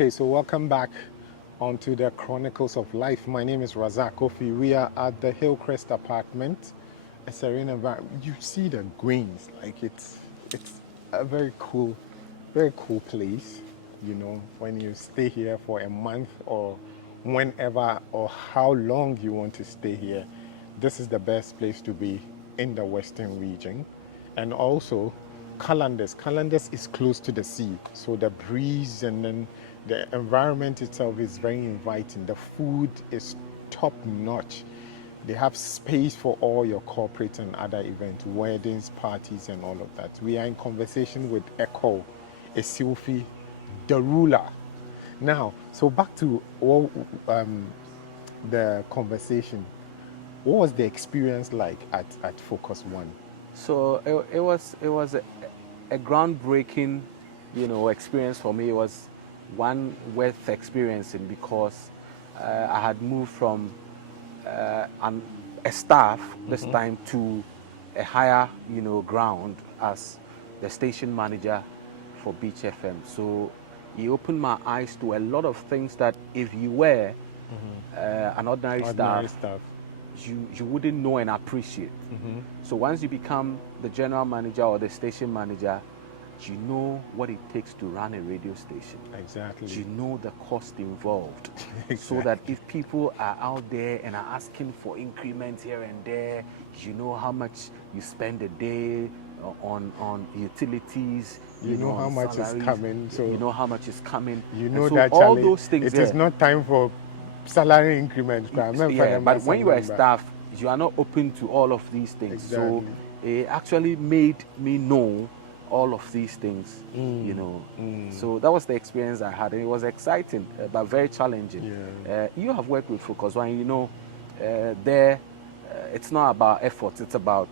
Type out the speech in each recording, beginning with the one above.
Okay, so welcome back onto the Chronicles of Life. My name is Razak Kofi. We are at the Hillcrest apartment. A serene environment. You see the greens, like it's a very cool place. You know, when you stay here for a month or whenever or how long you want to stay here, this is the best place to be in the Western region. And also, Calanders is close to the sea, so the breeze and then the environment itself is very inviting. The food is top notch. They have space for all your corporate and other events, weddings, parties, and all of that. We are in conversation with Ekow, Essilfie, the ruler. Now, so back to the conversation. What was the experience like at Focus One? So it was a groundbreaking, experience for me. It was one worth experiencing because I had moved from a staff this time to a higher, ground as the station manager for Beach FM. So he opened my eyes to a lot of things that if you were an ordinary staff, you wouldn't know and appreciate. So once you become the general manager or the station manager, you know what it takes to run a radio station. Exactly. You know the cost involved. Exactly. So that if people are out there and are asking for increments here and there, you know how much you spend a day on utilities. You know how much salaries, is coming. So you know how much is coming. You know so that all those things. It is not time for salary increment. Yeah, but when you are a staff, you are not open to all of these things. Exactly. So it actually made me know all of these things, So that was the experience I had, and it was exciting, but very challenging. Yeah. You have worked with Focus One, there, it's not about effort, it's about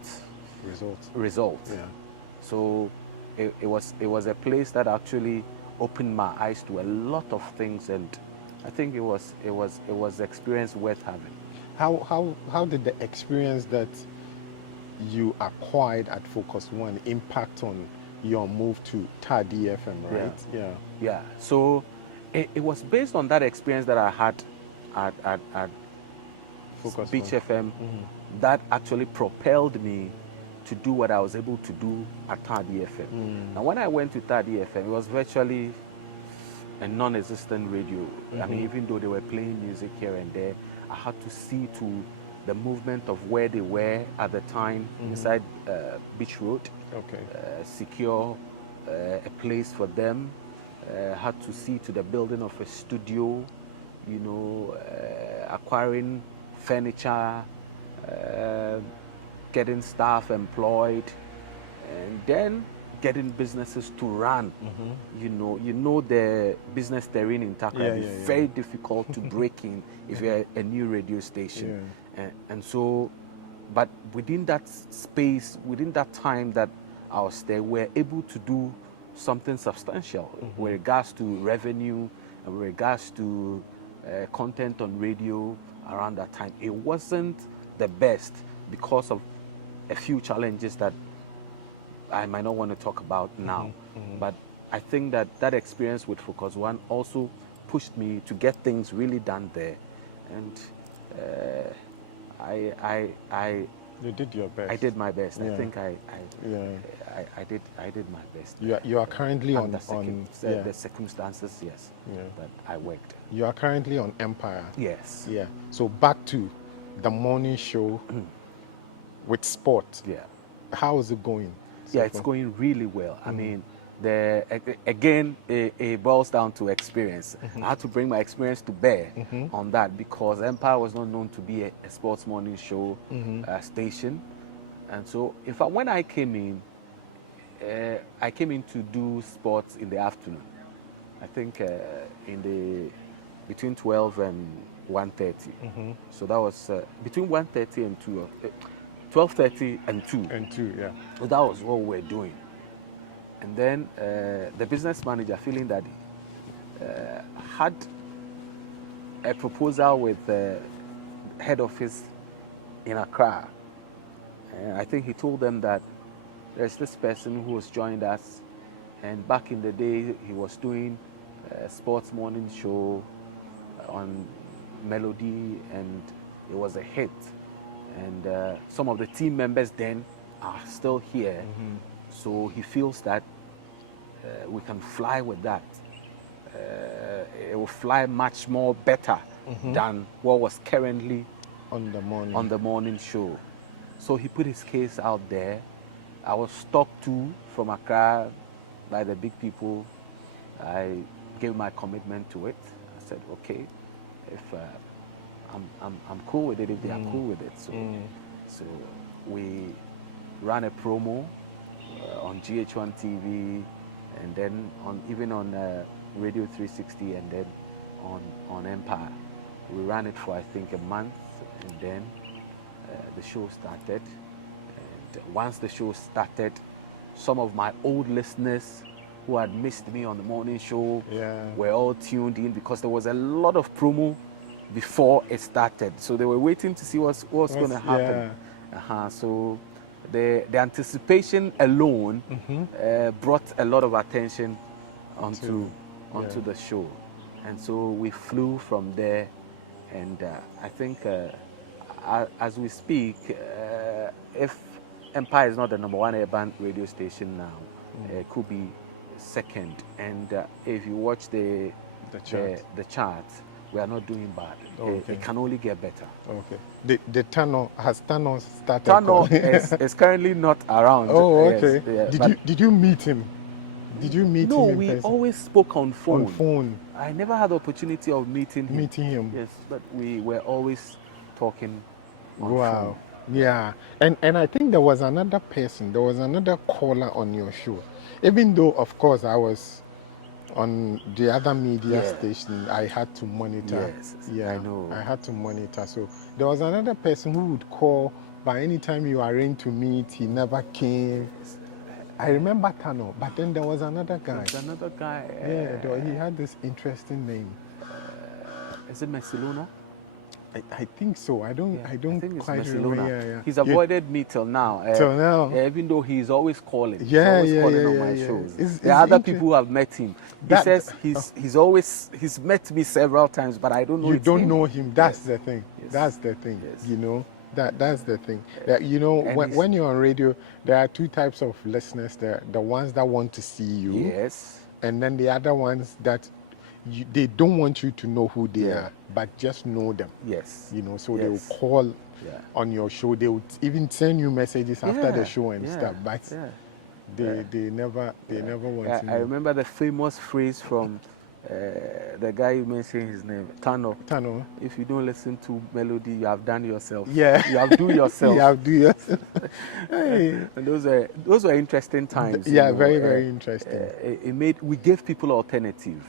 results. Yeah. So it was a place that actually opened my eyes to a lot of things, and I think it was an experience worth having. How did the experience that you acquired at Focus One impact on your move to Tadi FM, right? Yeah. So it was based on that experience that I had at Focus Beach One. FM that actually propelled me to do what I was able to do at Tadi FM. Now, when I went to Tadi FM, it was virtually a non-existent radio. I mean, even though they were playing music here and there, I had to see to the movement of where they were at the time inside Beach Road. Okay. Secure a place for them. Had to see to the building of a studio, acquiring furniture, getting staff employed, and then getting businesses to run. You know the business terrain in Takra is very difficult to break in if you're a new radio station. And so, but within that space, within that time that I was there, we're able to do something substantial with regards to revenue and with regards to content on radio around that time. It wasn't the best because of a few challenges that I might not want to talk about now. But I think that experience with Focus One also pushed me to get things really done there. And you did your best. I did my best. Yeah. I think I did my best. You are currently on the circumstances, yes, that I worked. You are currently on Empire. Yes. Yeah. So back to the morning show with sport. Yeah. How is it going? Yeah, it's going really well. I mean, it boils down to experience. I had to bring my experience to bear on that because Empire was not known to be a sports morning show station. And so, in fact, when I came in to do sports in the afternoon. I think between 12 and 1:30. So that was between 1:30 and 2. 12:30 and 2. And 2, yeah. So that was what we were doing. And then the business manager, feeling that had a proposal with the head office in Accra. I think he told them that there's this person who has joined us, and back in the day he was doing sports morning show on Melody, and it was a hit. And some of the team members then are still here, so he feels that we can fly with that. It will fly much more better than what was currently On the morning. on the morning show. So he put his case out there. I was talked to from Accra by the big people. I gave my commitment to it. I said, okay, if I'm cool with it, if they are cool with it. So we ran a promo on GH1 TV, and then even on Radio 360, and then on Empire. We ran it for I think a month, and then the show started. And once the show started, some of my old listeners who had missed me on the morning show were all tuned in, because there was a lot of promo before it started. So they were waiting to see what's going to happen. So the anticipation alone brought a lot of attention onto the show. And so we flew from there. And I think as we speak, if Empire is not the #1 urban radio station now, it could be second. And if you watch the chart, we are not doing bad. It can only get better. Okay. The Tano, has Tano started? Tano is currently not around. Oh, okay. Yes, did you meet him? Did you meet him in we person? always spoke on phone. On phone. I never had the opportunity of meeting him. Yes, but we were always talking on phone. Yeah. And I think there was another person, there was another caller on your show. Even though, of course, I was on the other media station, I had to monitor. Yes, I know. I had to monitor. So there was another person who would call, but anytime you arranged to meet, he never came. I remember Tano, but then there was another guy. Another guy. He had this interesting name. Is it Messiluna? I think so. I don't think quite it's remember. He's avoided me till now. Even though he's always calling. He's always calling on my shows. There are other people who have met him. He says he's met me several times, but I don't know. You don't know him. That's the thing. That's the thing. You know. That's the thing. You know, when you're on radio, there are two types of listeners. There, the ones that want to see you. Yes. And then the other ones that they don't want you to know who they are, but just know them. Yes. You know, so they will call on your show. They would even send you messages after the show and stuff. But they never want to know. I remember the famous phrase from the guy you mentioned his name, Tano. If you don't listen to Melody, you have done yourself. Yeah. You have do yourself. You have do yourself. Hey. And those were interesting times. Yeah, very, very interesting. We gave people alternative.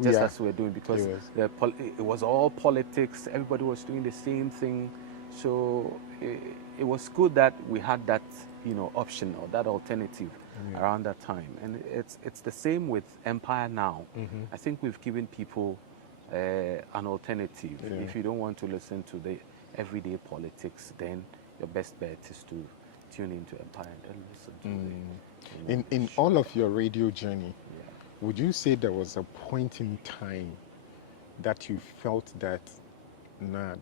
Just as we're doing, because it was all politics. Everybody was doing the same thing. So it was good that we had that, option or that alternative around that time. And it's the same with Empire now. I think we've given people an alternative. If you don't want to listen to the everyday politics, then your best bet is to tune into Empire and then listen to In all of your radio journey, would you say there was a point in time that you felt that,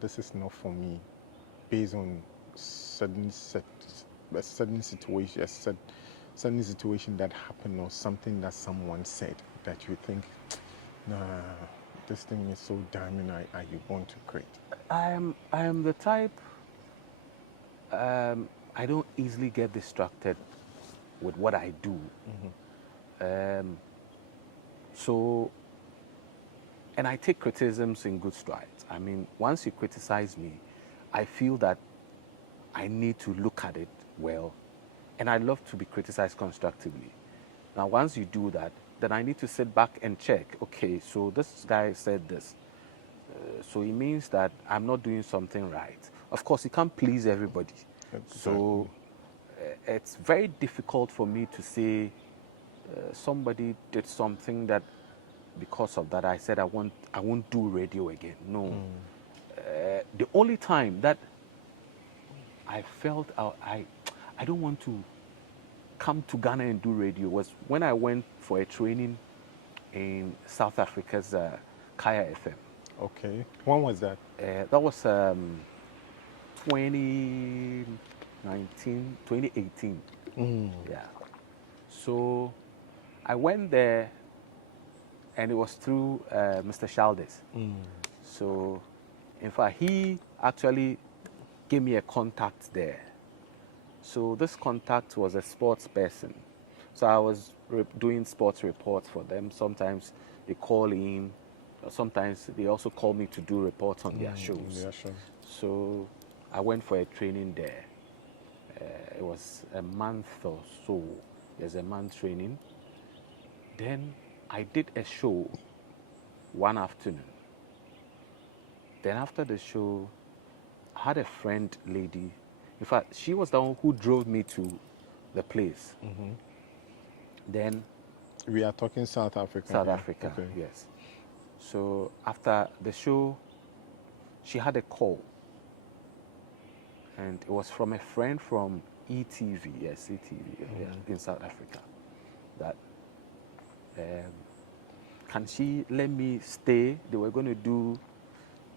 this is not for me, based on sudden situation that happened, or something that someone said that you think, this thing is so damning, I want to quit? I am the type, I don't easily get distracted with what I do. So, and I take criticisms in good strides. I mean, once you criticize me, I feel that I need to look at it well, and I love to be criticized constructively. Now, once you do that, then I need to sit back and check, okay, so this guy said this. So it means that I'm not doing something right. Of course, you can't please everybody. Exactly. So it's very difficult for me to say somebody did something that because of that I said I won't do radio again. No. The only time that I felt I don't want to come to Ghana and do radio was when I went for a training in South Africa's Kaya FM. Okay. When was that? That was 2019, 2018. Yeah. So I went there, and it was through Mr. Shaldes. So, in fact, he actually gave me a contact there. So this contact was a sports person. So I was doing sports reports for them. Sometimes they call in. Sometimes they also call me to do reports on their shows. Yeah, sure. So I went for a training there. It was a month or so. There's a month training. Then I did a show one afternoon. Then after the show, I had a friend lady. In fact, she was the one who drove me to the place. Then We are talking South Africa. South here. Africa, Okay. yes. So after the show, she had a call. And it was from a friend from ETV, yes, ETV, yeah, in South Africa. That can she let me stay? They were going to do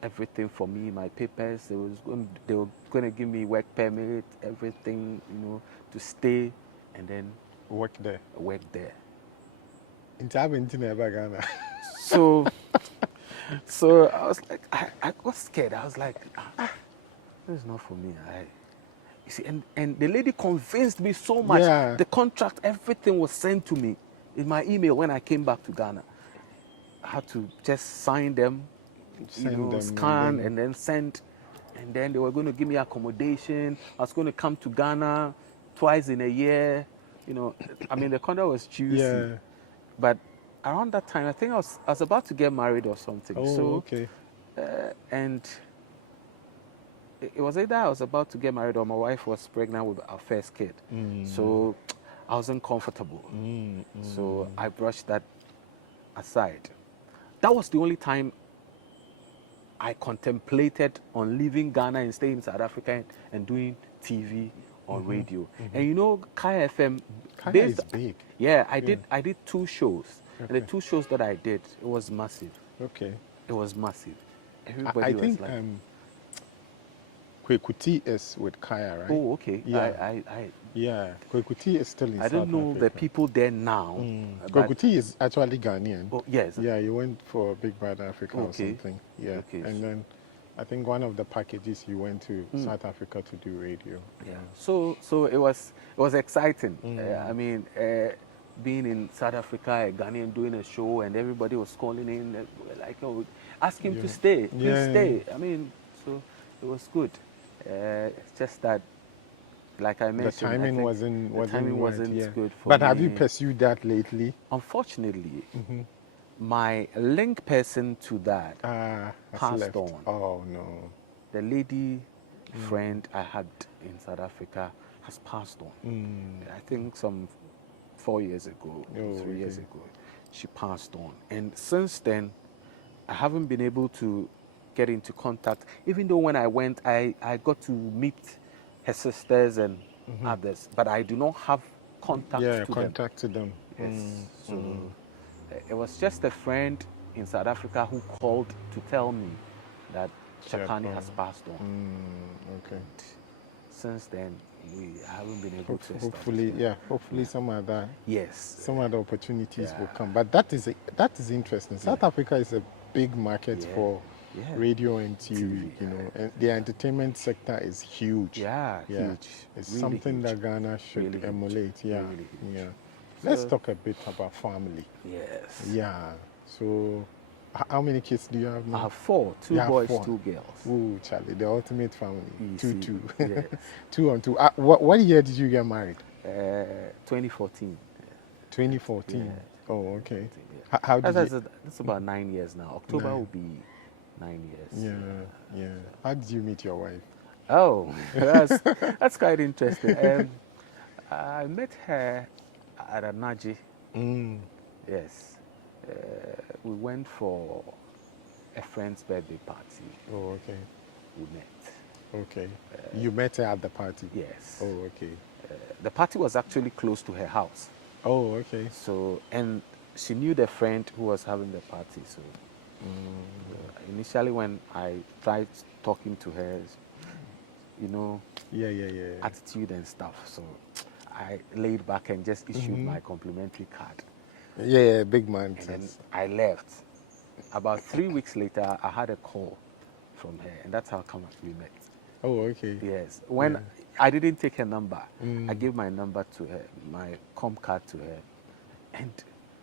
everything for me, my papers. They were going to give me work permit, everything, to stay, and then Work there. work there. In Ghana. So I was like, I got scared. I was like, this is not for me. You see, and the lady convinced me so much. Yeah. The contract, everything was sent to me in my email when I came back to Ghana. I had to just sign them, Send them, scan, and then send. And then they were going to give me accommodation. I was going to come to Ghana twice in a year. I mean, the contract was juicy. Yeah. But around that time, I think I was about to get married or something. Oh, So, okay. And it was either I was about to get married or my wife was pregnant with our first kid. So I wasn't comfortable. So I brushed that aside. That was the only time I contemplated on leaving Ghana and staying in South Africa and doing TV or radio. And Kaya FM, Kaya is big. Yeah, I did 2 shows. And the 2 shows that I did, it was massive. Okay. It was massive. I Everybody was think like, Kwekuti is with Kaya, right? oh, okay. Yeah. Yeah. Kwekuti is still in I South don't know Africa. the people there now. but- Kwekuti is actually Ghanaian. Oh, yes. Yeah, you went for Big Brother Africa or Okay. something. Yeah. Okay. And then I think one of the packages you went to South Africa to do radio. Yeah. So it was exciting. I mean, being in South Africa, a Ghanaian doing a show, and everybody was calling in, like, ask him to stay. Please stay. I mean, so it was good. It's just that, like I mentioned, The timing wasn't right, good for But me. have you pursued that lately? Unfortunately, my link person to that Has passed left. on. Oh no. The lady friend I had in South Africa has passed on. I think some 4 years ago, 3 years ago, she passed on. And since then, I haven't been able to get into contact. Even though when I went, I got to meet her sisters and others, but I do not have contact to contact to them. them. Yes. So it was just a friend in South Africa who called to tell me that Shakani has passed on. Okay. Since then, we haven't been able to Hopefully, hopefully some other opportunities will come. But that is interesting. South Africa is a big market for radio and TV, and the entertainment sector is huge. Huge. It's really something huge. that Ghana should Really emulate. huge. Really huge. Let's So- talk a bit about family. Yes. Yeah. So, how many kids do you have now? I have 4, 2 You have boys, 4. 2 girls. Ooh, Charlie, the ultimate family. Easy. 2-2. Yes. 2 on 2. What year did you get married? 2014. 2014. Yeah. Oh, okay. Yeah. How did you? That's about 9 years now. October 9. will be 9 years. Yeah. How did you meet your wife? Oh, that's quite interesting. I met her at a Naji. Yes. We went for a friend's birthday party. Oh, okay. We met. Okay. You met her at the party? Yes. Oh, okay. The party was actually close to her house. Oh, okay. So, and she knew the friend who was having the party. So initially, when I tried talking to her, Yeah. attitude and stuff. So I laid back and just issued my complimentary card. Yeah, big man. And then I left. About 3 weeks later, I had a call from her, and that's how come we met. Oh, okay. Yes. When I didn't take her number, I gave my number to her, my com card to her. And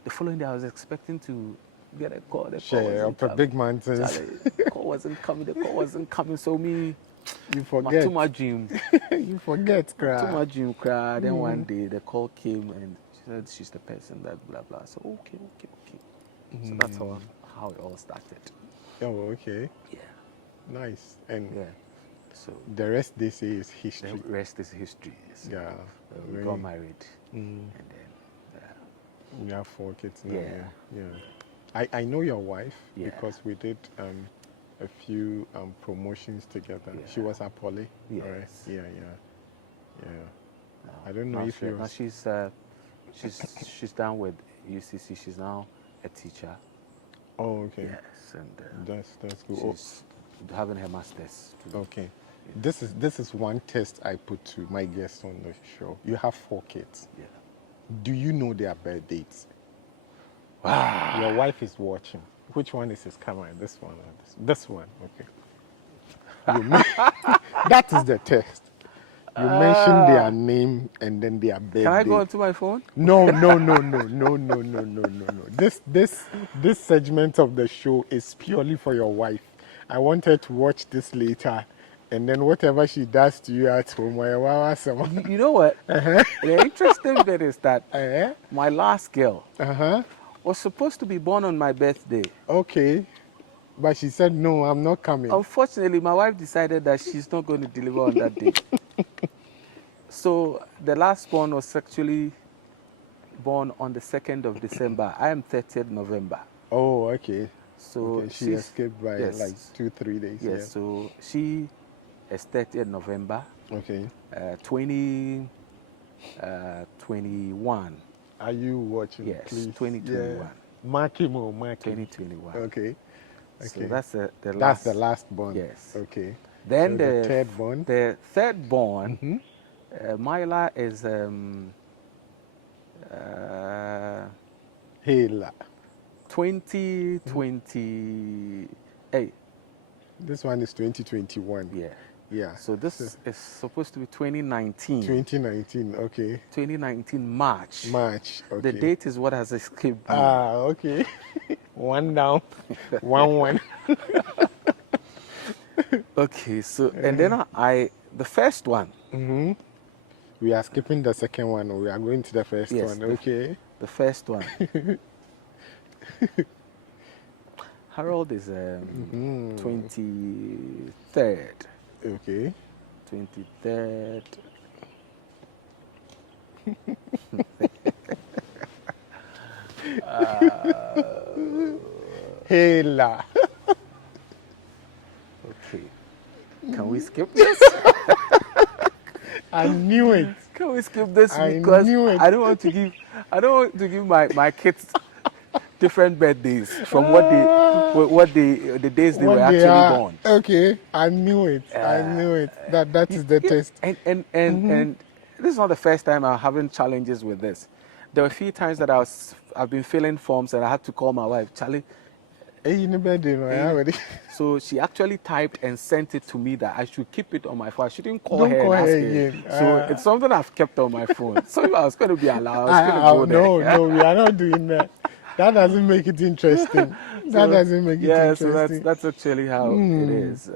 the following day, I was expecting to get a call. The call wasn't up a coming. big mountains. Charlie, the call wasn't coming. The call wasn't coming. So me, You forget. too much dream. You forget, cry. Too much dream, cry. Then one day, the call came and she said she's the person that blah blah. So okay. So that's how it all started. Oh, okay. Yeah. Nice. And Yeah. So the rest they say is history. the rest is history. So, Yeah. we Really. got married, Mm. and then You have 4 kids now. Yeah. Yeah. I know your wife Yeah. because we did a few promotions together. She Yeah. was at Poly. Yes. Right? Yeah. now- I don't know now if you. now she's done with UCC. She's now a teacher. Oh, okay. Yes, and That's good. Oh, she's having her masters. Too. okay. This is one test I put to my guests on the show. You have 4 kids. Yeah. Do you know their birth dates? Wow. Your wife is watching. Which one is his camera? This one or this? This one. Okay. That is the test. You mention their name and then their birth Can I date. go onto my phone? No. This segment of the show is purely for your wife. I want her to watch this later, and then whatever she does to you at home, You know what? The interesting bit is that my last girl was supposed to be born on my birthday. Okay, but she said no, I'm not coming. Unfortunately, my wife decided that she's not going to deliver on that day. So the last born was actually born on the 2nd of December. I am 30th November. Oh, okay. So Okay, she she's- escaped by yes. like 2-3 days. Yes, so she is 30th November, Okay. 2021. Are you watching? Yes, Please. 2021. Yeah. Mark him. 2021. Okay. So Okay. that's the last. That's the last born. Yes. Okay. Then So the third born. The third born, Myla is Hela. 2028. This one is 2021. Yeah. Yeah. So this is supposed to be 2019. 2019. Okay. 2019 March. March. Okay. The date is what has escaped me. Okay. One down. one. Okay, so and then the first one. We are skipping the second one, or we are going to the first Yes, one. Okay. The first one. Harold is 23rd. Okay. 23rd. Hela. Okay. Can we skip this? I knew it. Can we skip this I because knew it. I don't want to give my kids different birthdays from the days they were actually born. Okay, I knew it. That is the test. And this is not the first time I'm having challenges with this. There were a few times that I've been filling forms and I had to call my wife, Charlie. Hey, you know better. So she actually typed and sent it to me that I should keep it on my phone. I shouldn't call Don't her call and ask her her. again. So it's something I've kept on my phone. So if I was going to be allowed, I was going to go there. No, we are not doing that. That doesn't make it interesting. That doesn't make it interesting. Yeah, so that's actually how it is.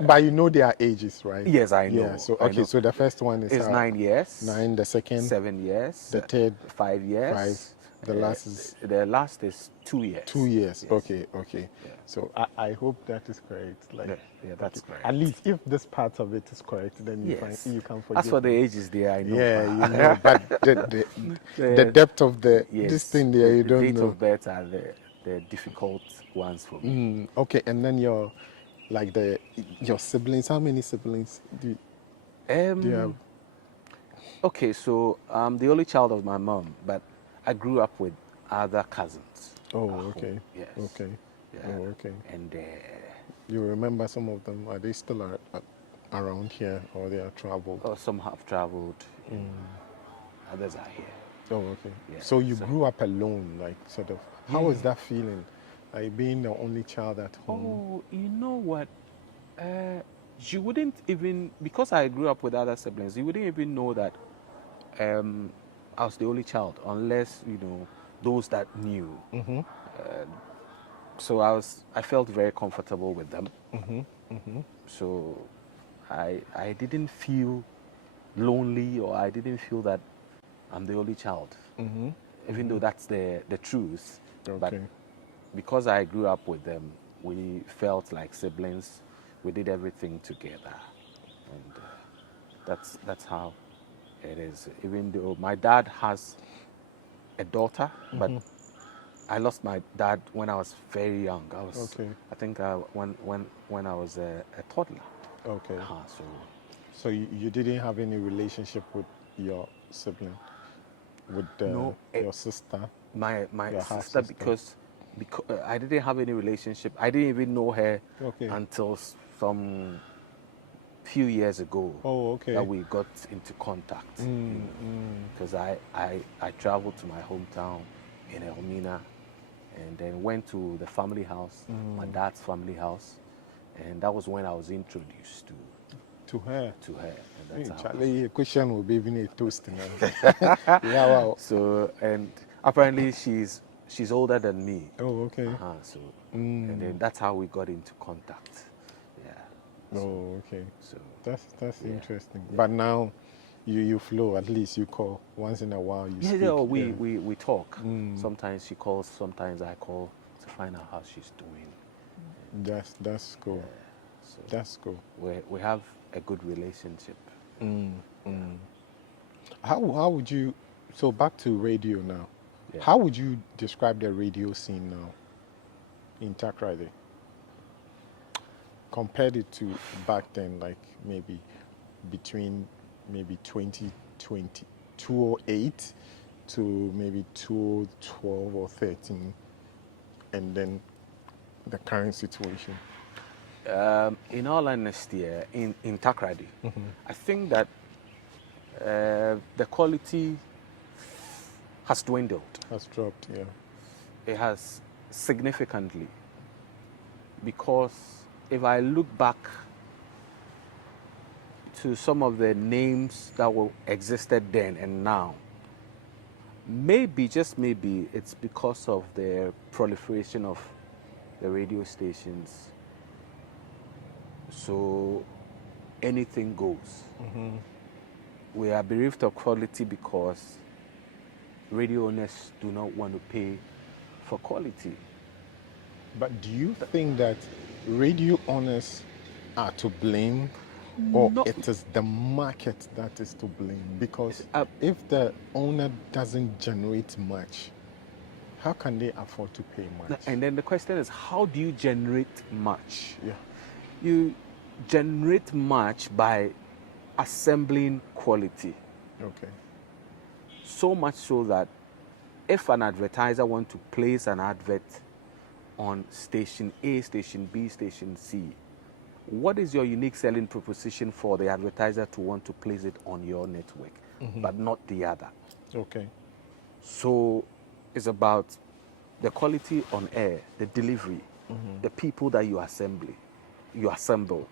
But you know their ages, right? Yes, I know. Yeah. So I okay, know. so the first one is It's 9 years. 9. The second, 7 years. the third, 5 years. 5. The last is The last is 2 years. 2 years. Yes. Okay. Yeah. So I hope that is correct. Like, Yeah, that's correct. At least if this part of it is correct, then Yes. you can forget. As for the ages there, I know. Yeah, you know, but the depth of this thing there, you the don't date know. of birth are the difficult ones for me. Okay, and then your siblings. How many siblings do you have? Okay, so I'm the only child of my mom, but I grew up with other cousins. Oh, at okay. home. Yes. Okay. Yeah. Oh, okay. And You remember some of them? Are they still around here, or they are traveled? some have traveled, others are here. Oh, okay. Yeah, So you so- grew up alone, like sort of. How was that feeling, like being the only child at home? Oh, you know what? You wouldn't even, because I grew up with other siblings, you wouldn't even know that I was the only child unless, those that knew. So I felt very comfortable with them. So I didn't feel lonely, or I didn't feel that I'm the only child, even though that's the truth. But Okay. because I grew up with them, we felt like siblings. We did everything together, and that's how it is. Even though my dad has a daughter, but I lost my dad when I was very young. Okay. I think, when I was a toddler. Okay. So So you didn't have any relationship with your sibling, with no, your sister? my Your half sister, sister. because I didn't have any relationship. I didn't even know her Okay. until some few years ago. Oh, okay. That we got into contact. Because I traveled to my hometown in Elmina, and then went to the family house, my dad's family house, and that was when I was introduced To her. to her. And Hey, that's how. Charlie, a question will be even a toast now. Yeah, wow. So, and apparently she's older than me. Oh, okay. So, and then that's how we got into contact. Yeah. Oh, okay. So That's yeah. interesting. But now you flow, at least you call once in a while, you speak. Yeah, we talk. Sometimes she calls, sometimes I call to find out how she's doing. That's cool. So That's cool. we have a good relationship. How would you, so back to radio now. Yeah. How would you describe the radio scene now in Takrady? Compared it to back then, like maybe between maybe 2020, 208 to maybe 2012 or 13, and then the current situation. In all honesty, in Takrady, I think that the quality has dwindled. Has dropped, yeah. It has significantly, because if I look back to some of the names that existed then and now, maybe, just maybe, it's because of the proliferation of the radio stations. So anything goes. We are bereaved of quality because radio owners do not want to pay for quality. But do you think that radio owners are to blame, or No. it is the market that is to blame? Because Uh, if the owner doesn't generate much, how can they afford to pay much? And then the question is, how do you generate much? Yeah. You generate much by assembling quality. Okay. So much so that if an advertiser wants to place an advert on station A, station B, station C, what is your unique selling proposition for the advertiser to want to place it on your network, but not the other? Okay. So it's about the quality on air, the delivery, the people that you assemble.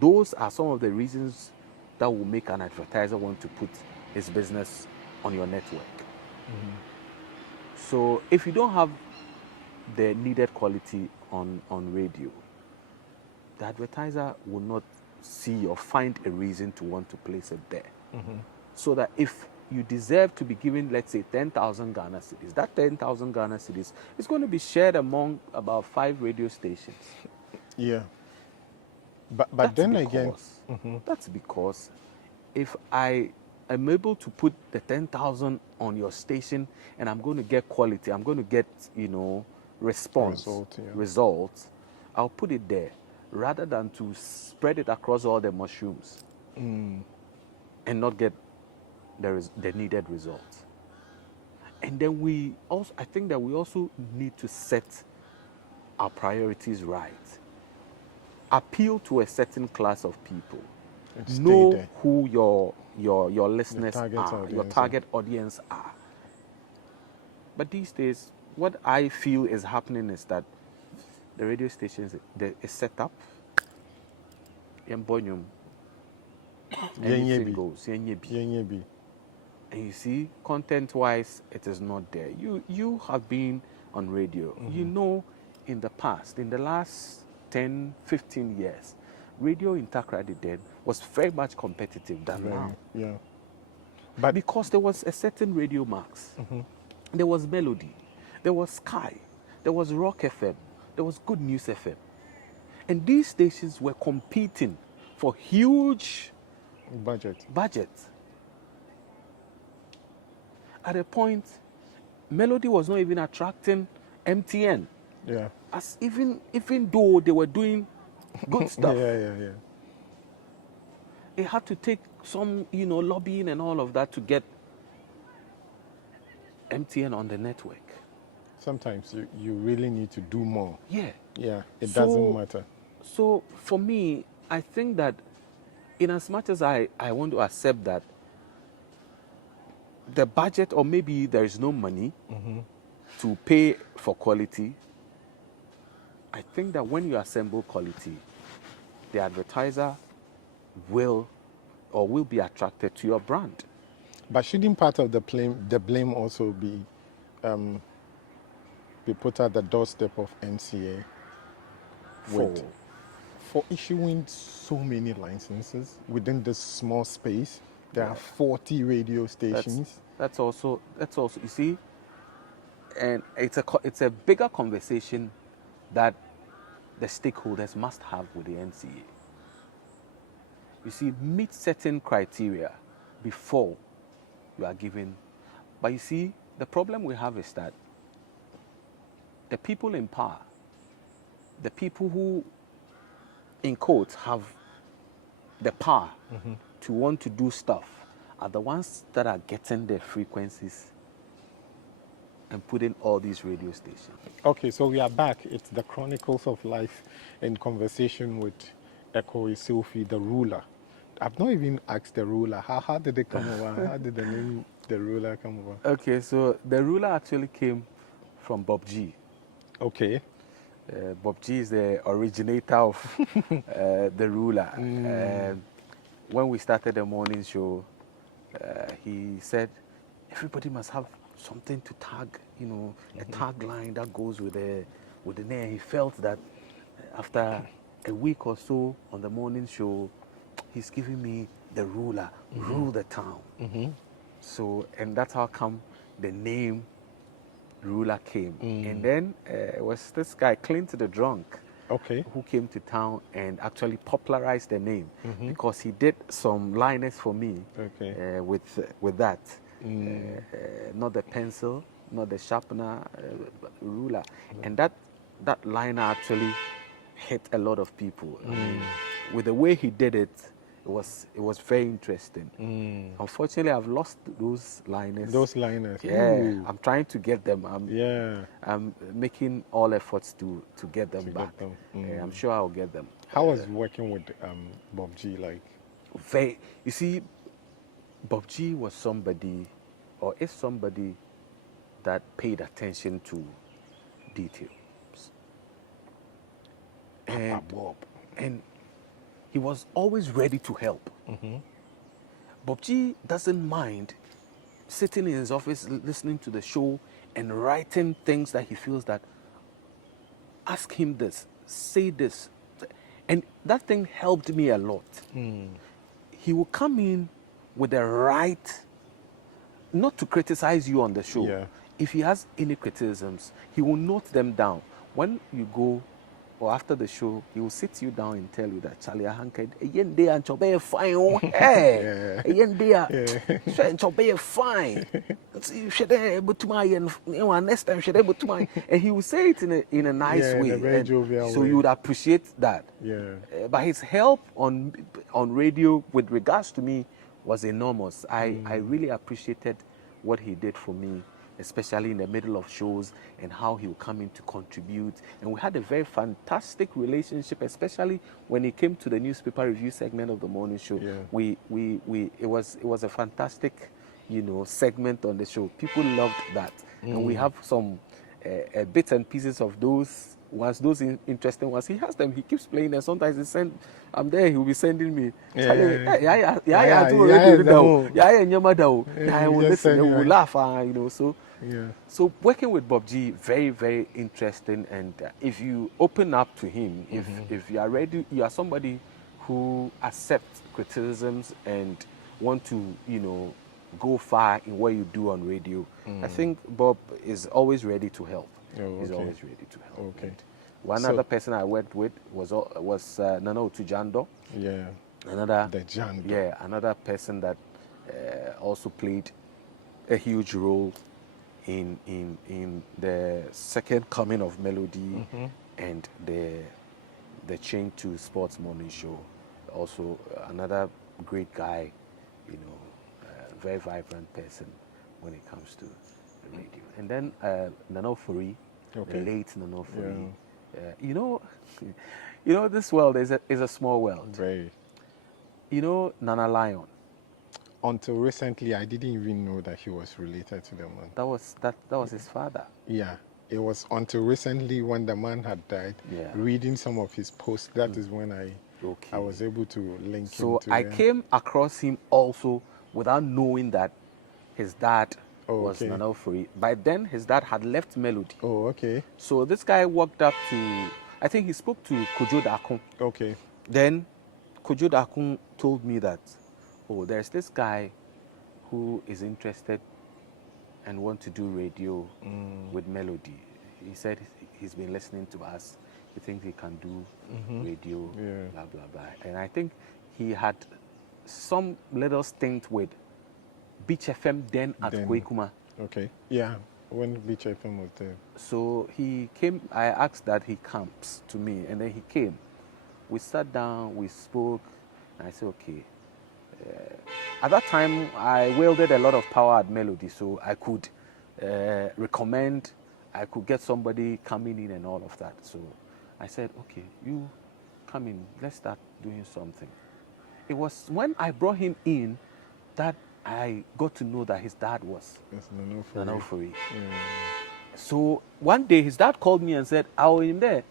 Those are some of the reasons that will make an advertiser want to put his business on your network. So if you don't have the needed quality on radio, the advertiser will not see or find a reason to want to place it there. So that if you deserve to be given, let's say, 10,000 Ghana cedis, that 10,000 Ghana cedis is going to be shared among about 5 radio stations. Yeah. But then again, That's because if I am able to put the 10,000 on your station and I'm going to get quality, I'm going to get, response, results, I'll put it there rather than to spread it across all the mushrooms and not get the needed results. And then I think that we also need to set our priorities right. Appeal to a certain class of people. And stay Know there. who your listeners target are, your audience, target audience are. But these days, what I feel is happening is that the radio stations is set up. Anything goes. Yenyebi. And you see, content-wise, it is not there. You have been on radio. You know, in the past, in the last 10, 15 years, radio in Takrady then was very much competitive than now. Yeah. But Because there was a certain radio max. There was Melody. There was Sky. There was Rock FM. There was Good News FM. And these stations were competing for huge budgets. At a point, Melody was not even attracting MTN. Yeah. As even though they were doing good stuff. Yeah. It had to take some, lobbying and all of that to get MTN on the network. Sometimes you really need to do more. Yeah. Yeah, it doesn't matter. So for me, I think that in as much as I want to accept that the budget, or maybe there is no money to pay for quality, I think that when you assemble quality, the advertiser will be attracted to your brand. But shouldn't part of the blame also be put at the doorstep of NCA for issuing so many licenses within this small space? There are 40 radio stations. That's also you see, and it's a bigger conversation that the stakeholders must have with the NCA. You see, meet certain criteria before you are given. But you see, the problem we have is that the people in power, the people who, in quotes, have the power to want to do stuff, are the ones that are getting the frequencies and putting all these radio stations. Okay, so we are back. It's the Chronicles of Life in conversation with Ekow Essilfie, the ruler. I've not even asked the ruler. How did it come over? How did the name the ruler come over? Okay, so the ruler actually came from Bob G. Okay. Bob G is the originator of the ruler. When we started the morning show, he said everybody must have something to tag, a tagline that goes with the name. He felt that after a week or so on the morning show, he's giving me the ruler, rule the town. So, and that's how come the name ruler came. And then it was this guy, Clint the Drunk, who came to town and actually popularized the name because he did some liners for me with that. Not the pencil, not the sharpener, ruler. And that liner actually hit a lot of people. I mean, with the way he did it, it was very interesting. Unfortunately, I've lost those liners. Yeah. Ooh. I'm trying to get them. I'm making all efforts to get them back. I'm sure I'll get them. How was working with Bob G like? You see, Bob G was somebody, or is somebody, that paid attention to details. And he was always ready to help. Bob G doesn't mind sitting in his office listening to the show and writing things that he feels that, ask him this, say this. And that thing helped me a lot. He will come in with the right, not to criticize you on the show. Yeah. If he has any criticisms, he will note them down. When you go, or after the show, he will sit you down and tell you that, Charlie, I'm fine. Hey, I'm fine. Next time, and he will say it in a nice way. In a very jovial way. So you would appreciate that. But his help on radio with regards to me was enormous. I really appreciated what he did for me. especially in the middle of shows, and how he would come in to contribute. And we had a very fantastic relationship, especially when it came to the newspaper review segment of the morning show. Yeah. It was a fantastic, segment on the show. People loved that, and we have some bits and pieces of those ones, interesting ones. He has them. He keeps playing them. Sometimes I'm there. He'll be sending me. Yeah. I will listen. And we'll laugh. So. Yeah. So working with Bob G, very, very interesting. And if you open up to him, if you are ready, you are somebody who accepts criticisms and want to, go far in what you do on radio. I think Bob is always ready to help. He's always ready to help. Okay. And one other person I worked with was Nana Otujando. Yeah. Another the Jando. Yeah, another person that also played a huge role in the second coming of Melody and the change to sports morning show. Also another great guy, very vibrant person when it comes to the radio. And then Nano Furi, the late Nano Furi. This world is a small world. Very. Nana Lion. Until recently, I didn't even know that he was related to the man. That was his father. Yeah. It was until recently when the man had died, reading some of his posts, that is when I was able to link him to So I came across him also without knowing that his dad was Nana Ofori. By then, his dad had left Melody. Oh, okay. So this guy walked up to, I think he spoke to Kojo Dakun. Okay. Then Kojo Dakun told me that, there's this guy who is interested and want to do radio with Melody. He said he's been listening to us. He thinks he can do radio, blah, blah, blah. And I think he had some little stint with Beach FM then at Kwekuma. Okay. Yeah, when Beach FM was there. So he came, I asked that he comes to me, and then he came. We sat down, we spoke, and I said, okay. At that time, I wielded a lot of power at Melody, so I could recommend, I could get somebody coming in and all of that. So I said, okay, you come in, let's start doing something. It was when I brought him in that I got to know that his dad was Nana Ofori. So one day his dad called me and said, I was in there.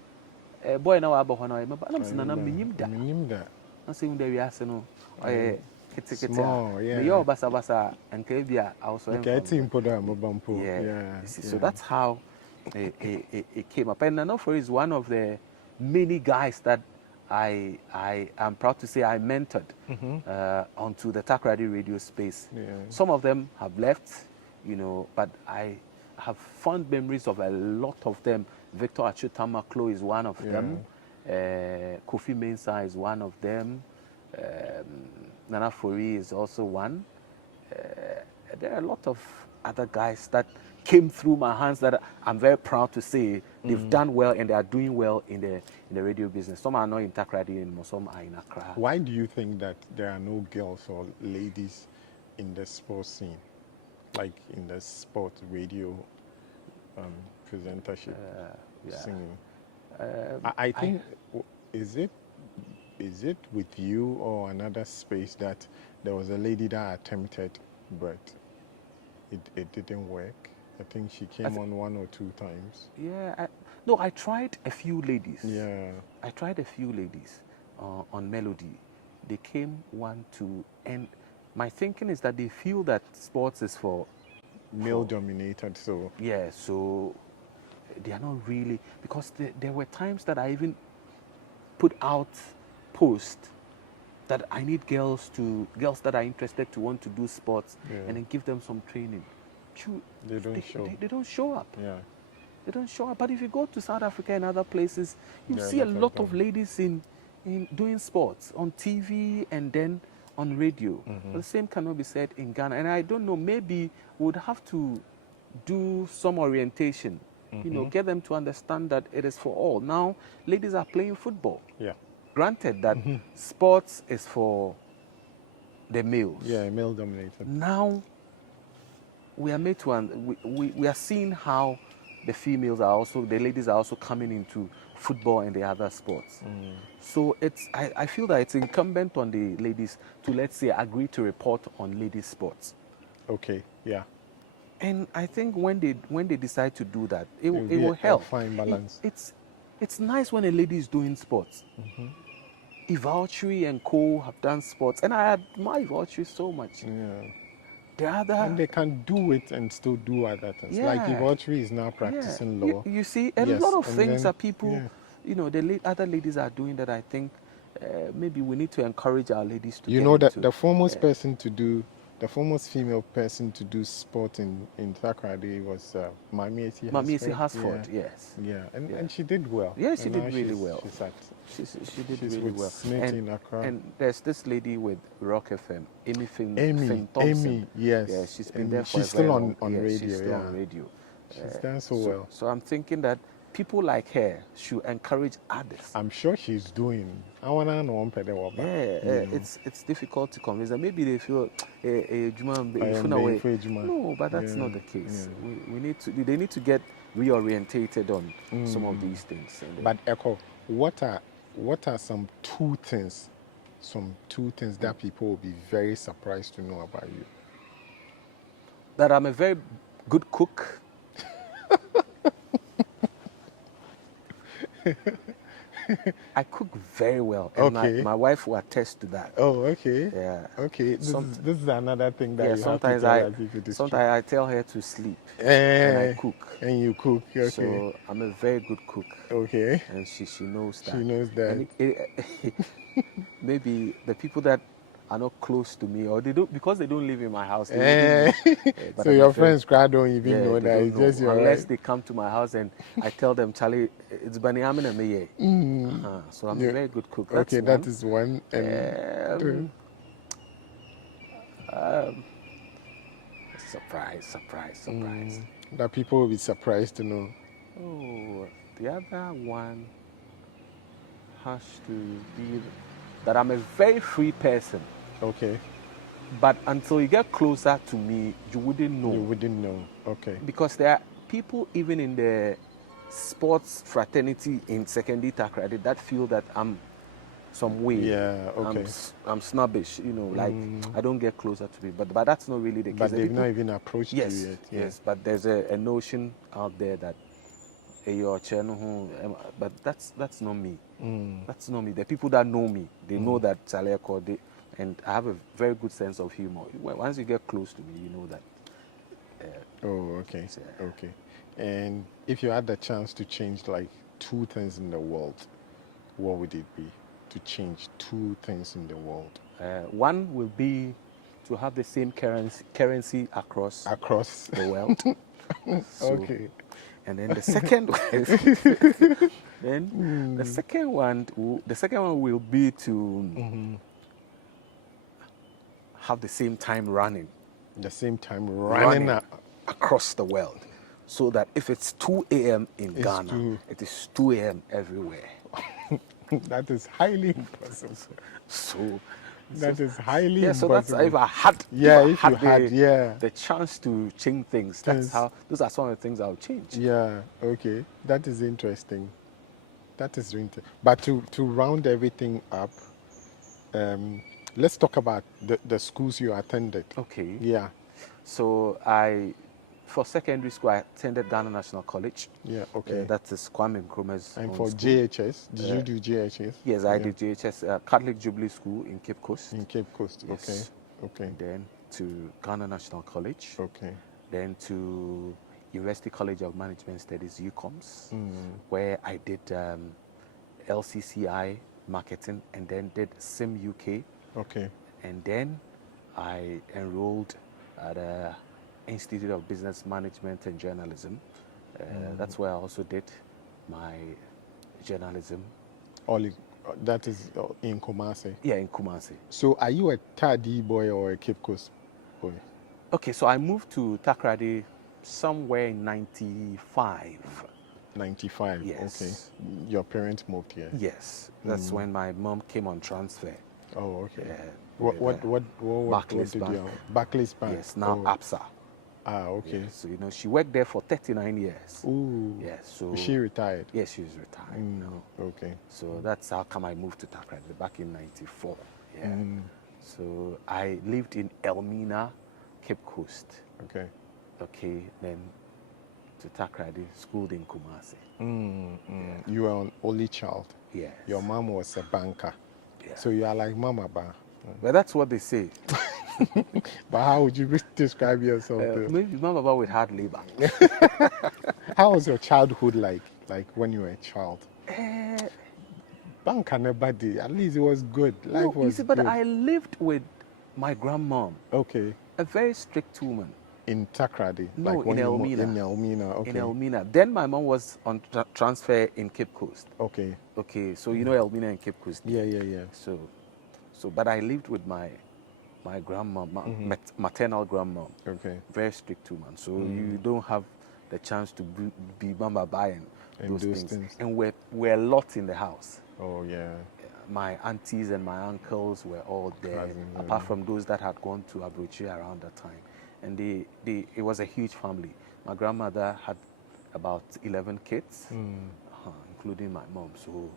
Boy, now I'm Nana Minimda. I said, there we are, no. Small, yeah. Basa and Kebia also. So that's how it came up. And Nana Ofori is one of the many guys that I am proud to say I mentored onto the Takrady radio space. Some of them have left, but I have fond memories of a lot of them. Victor Achutamaklo is one of them. Kofi Mensah is one of them. Nana Ofori is also one. There are a lot of other guys that came through my hands that I'm very proud to say they've done well and they are doing well in the radio business. Some are not in Takrady anymore, some are in Accra. Why do you think that there are no girls or ladies in the sports scene, like in the sports radio presentership, singing? I think, is it with you or another space that there was a lady that attempted, but it didn't work? I think she came on 1 or 2 times. Yeah, I tried a few ladies. Yeah. I tried a few ladies on Melody. They came 1, 2, and my thinking is that they feel that sports is for male-dominated, so... Yeah, so they are not really... Because there were times that I even put out posts that I need girls that are interested to want to do sports and then give them some training. They don't show up. Yeah. They don't show up. But if you go to South Africa and other places, you see a lot of ladies in doing sports on TV and then on radio. But the same cannot be said in Ghana. And I don't know, maybe we would have to do some orientation, get them to understand that it is for all. Now, ladies are playing football. Yeah. Granted that sports is for the males. Yeah, male-dominated. Now, we are made to, and we are seeing how the ladies are also coming into football and the other sports. So I feel that it's incumbent on the ladies to, let's say, agree to report on ladies sports. Okay, yeah. And I think when they decide to do that, it It'll be will a help. fine balance. It's nice when a lady is doing sports. Ivaltry and Co have done sports, and I admire Ivaltry so much. Yeah. The other, And they can do it and still do other things. Like yeah, Ivory is now practicing law. You see, a Yes, lot of and things then, that people, yeah. the other ladies are doing that I think maybe we need to encourage our ladies to You get know that into. the foremost person to do, the foremost female person to do sport in Takrady was Mami Mamisi Hasford, Yeah. yes. Yeah, and, Yeah. and she did well. Yeah, she And did now really well. She did she's really with well. Smith in Accra. And there's this lady with Rock FM, Amy, Finn Thompson. yes. Yeah, she's been And there for she's a very still long. on Yeah, radio. she's still on Yeah. radio. She's done so well. So I'm thinking that people like her should encourage others. I'm sure she's doing. I wanna know It's difficult to convince them. Maybe they feel no, but that's not the case. Yeah. They need to get reorientated on some of these things. But Ekow, what are some two things that people will be very surprised to know about you? That I'm a very good cook. I cook very well, and my wife will attest to that. Oh, okay. Yeah. Okay. This is another thing that you sometimes have to tell us. sometimes I tell her to sleep, and I cook. And you cook. Okay. So I'm a very good cook. Okay. And she knows that. She knows that. And maybe the people that are not close to me, or they don't live in my house. So your friends don't even know that it's just your unless wife. they come to my house and I tell them, Charlie, it's Baniamin and me. So I'm a very good cook. That's one. That is one. And surprise. That people will be surprised to know. Oh, the other one has to be that I'm a very free person. Okay. But until you get closer to me, you wouldn't know. You wouldn't know. Okay. Because there are people even in the sports fraternity in secondary Takrady that feel that I'm some way. Yeah, okay. I'm snobbish, like I don't get closer to me. But that's not really the case. But they've not even approached you yet. Yes, but there's a notion out there that but that's not me. That's not me. The people that know me, they know that Saleko, and I have a very good sense of humor. Once you get close to me, you know that. Okay. Okay. And if you had the chance to change like two things in the world, what would it be? To change two things in the world. One will be to have the same currency across the world. Okay. And then the second one, the second one will be to have the same time running. The same time running across the world. So that if it's 2 a.m. in Ghana, it is 2 a.m. everywhere. That is highly impossible. That is highly impossible. So that's if I had, the chance to change things. Those are some of the things I'll change. Yeah. Okay. That is interesting. But to round everything up, let's talk about the schools you attended. Okay. Yeah. So for secondary school, I attended Ghana National College. Yeah, okay. That is Kwame Nkrumah's And for school. JHS, did you do JHS? Yes, I did JHS, Catholic Jubilee School in Cape Coast. In Cape Coast, yes. Okay. And then to Ghana National College. Okay. Then to University College of Management Studies, UCOMS, where I did LCCI marketing and then did SIM UK. Okay. And then I enrolled at a Institute of Business Management and Journalism. That's where I also did my journalism. That is in Kumasi? Yeah, in Kumasi. So are you a Tadi boy or a Cape Coast boy? Okay, so I moved to Takrady somewhere in 95. 95, yes. Okay. Your parents moved here? Yes, that's when my mom came on transfer. Oh, okay. Yeah, what did you have? Barclays Bank? Yes, now APSA. Ah, okay. Yeah, so, she worked there for 39 years. Ooh. Yeah, so... She retired? Yes, she's retired now. Okay. So that's how come I moved to Takrady back in 94. Yeah. So I lived in Elmina, Cape Coast. Okay. Okay, then to Takrady, schooled in Kumasi. Yeah. You were an only child? Yes. Your mom was a banker? Yeah. So you are like Mama Ba? But that's what they say. But how would you describe yourself? Maybe Mama Ba with hard labor. How was your childhood like when you were a child? Banker never did. At least it was good. Life was but good. I lived with my grandmom. Okay. A very strict woman. In Takrady? No, like when in Elmina. In Elmina, okay. In Elmina. Then my mom was on transfer in Cape Coast. Okay. Okay, so you know Elmina and Cape Coast. Yeah. So, but I lived with my grandma, maternal grandma. Okay. Very strict woman. So you don't have the chance to be Mama Ba and those things. And we're a lot in the house. Oh, yeah. My aunties and my uncles were all there, Cousins, apart from those that had gone to Abrochi around that time. And it was a huge family. My grandmother had about 11 kids, including my mom. So,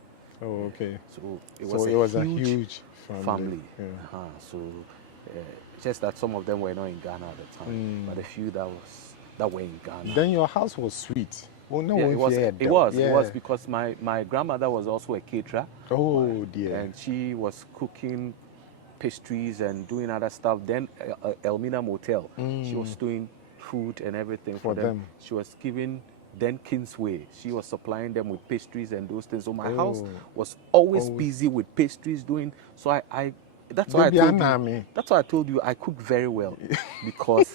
oh, okay. So it was a huge family. Yeah. So just that some of them were not in Ghana at the time, but a few that were in Ghana. Then your house was sweet. Oh no, yeah, it was because my grandmother was also a caterer. Oh dear. And she was cooking pastries and doing other stuff. Then Elmina Motel, she was doing food and everything for them. She was giving then Kingsway. She was supplying them with pastries and those things. So my house was always busy with pastries doing. So that's why I told you I cook very well because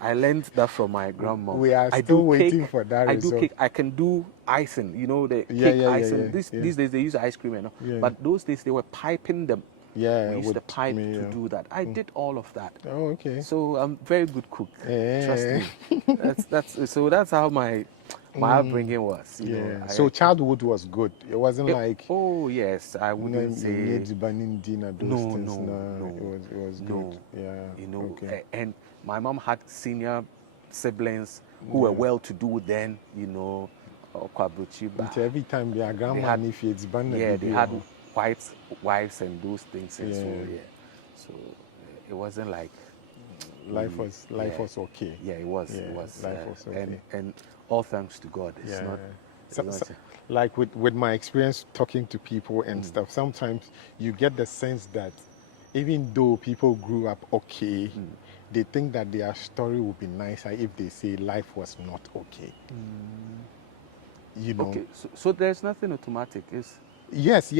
I learned that from my grandma. We are still waiting for that result. do cake. I can do icing, the cake icing. These days they use ice cream, but those days they were piping them. Yeah, we used the pipe to do that. I did all of that. Oh, okay. So I'm very good cook. Trust me. That's how my upbringing was. You know, so childhood was good. It wasn't like. Oh yes, I wouldn't say. No. It was good. Yeah. Okay. And my mom had senior siblings who were well to do then. Every time their grandma they had white wives and those things. And so it wasn't like life was okay. Yeah, it was. It was. Life was okay. And all thanks to God. It's not. Like with my experience talking to people and stuff, sometimes you get the sense that even though people grew up okay, they think that their story would be nicer if they say life was not okay. Okay, so there's nothing automatic. Yes.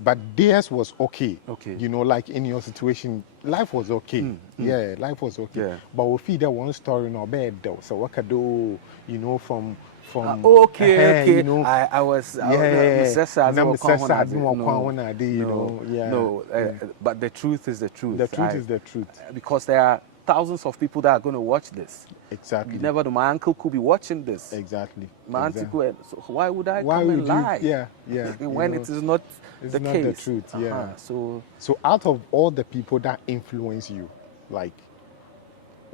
But theirs was okay. Okay. Like in your situation, life was okay. Yeah, life was okay. Yeah. But we feed that one story in our bed though. So what could do, from okay. I was but the truth is the truth. The truth is the truth. Because there are thousands of people that are going to watch this. Exactly. You never know. My uncle could be watching this. Exactly. My auntie could. So why would I come and lie? Yeah. When it is not the case. The truth. Yeah. So out of all the people that influence you, like,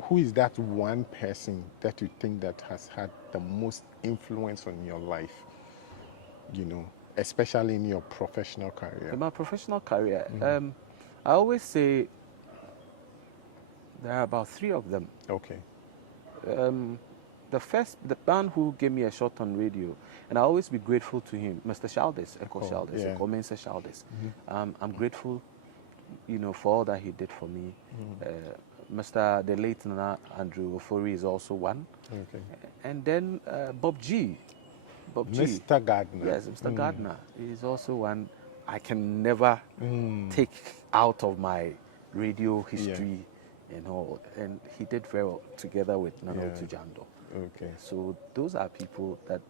who is that one person that you think that has had the most influence on your life? Especially in your professional career. In my professional career, I always say there are about 3 of them. Okay. The man who gave me a shot on radio, and I'll always be grateful to him, Mr. Shaldes, Ekow Shaldes, Ekow Mensa Shaldes. I'm grateful, for all that he did for me. The late Andrew Ofori is also one. Okay. And then Bob G. Mr. Gardner. Yes, Mr. Gardner is also one I can never take out of my radio history and all. And he did very well together with Nano Tujando. Okay. So those are people that,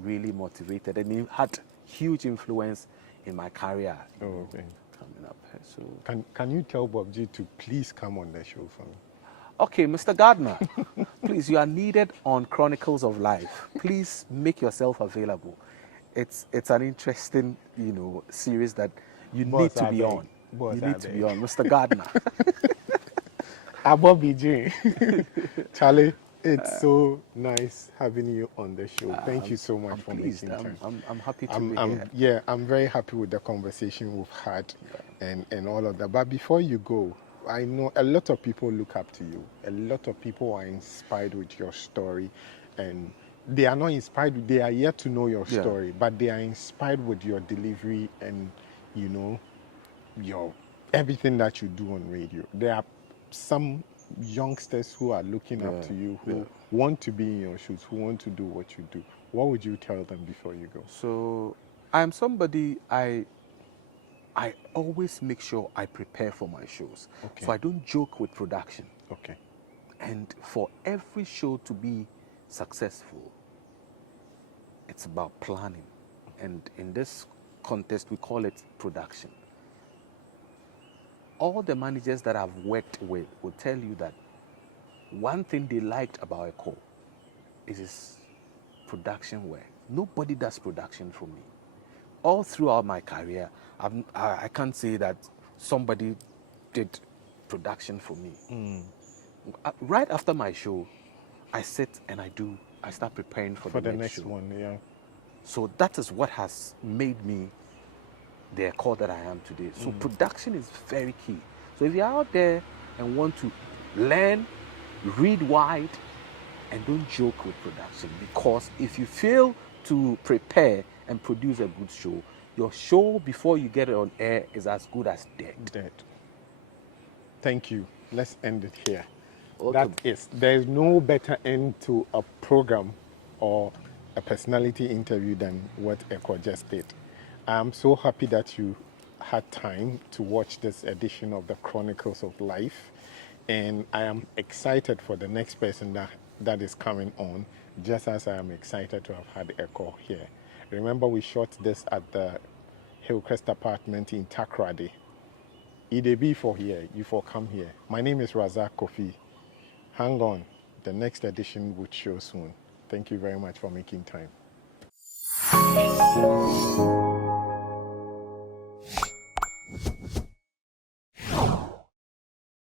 really motivated and had huge influence in my career. Okay. Coming up. So can you tell Bob G to please come on the show for me? Okay, Mr. Gardner, please, you are needed on Chronicles of Life. Please make yourself available. It's an interesting, series that you need to be on. You need to be on, Mr. Gardner. Bobby J. Charlie, it's so nice having you on the show. Thank you so much I'm for pleased. making time. I'm happy to be here. Yeah, I'm very happy with the conversation we've had and all of that. But before you go, I know a lot of people look up to you. A lot of people are inspired with your story, and they are not inspired, they are yet to know your Yeah. story, but they are inspired with your delivery and, you know, your everything that you do on radio. There are some youngsters who are looking up to you, who want to be in your shoes, who want to do what you do. What would you tell them before you go? So I'm somebody I always make sure I prepare for my shows. Okay. So I don't joke with production. Okay. And for every show to be successful, it's about planning. And in this contest, we call it production. All the managers that I've worked with will tell you that one thing they liked about Ekow is his production work. Nobody does production for me. All throughout my career, I can't say that somebody did production for me. Right after my show, I sit and I start preparing for For the the next show. one, yeah. So that is what has made me the Ekow that I am today. So production is very key. So if you're out there and want to learn, read wide, and don't joke with production, because if you fail to prepare and produce a good show, your show before you get it on air is as good as dead. Dead. Thank you. Let's end it here. Welcome. There is no better end to a program or a personality interview than what Ekow just did. I'm so happy that you had time to watch this edition of the Chronicles of Life, and I am excited for the next person that is coming on, just as I am excited to have had Ekow here. Remember, we shot this at the Hillcrest apartment in Takoradi. EDB for here, you for come here. My name is Razak Kofi. Hang on, the next edition would show soon. Thank you very much for making time.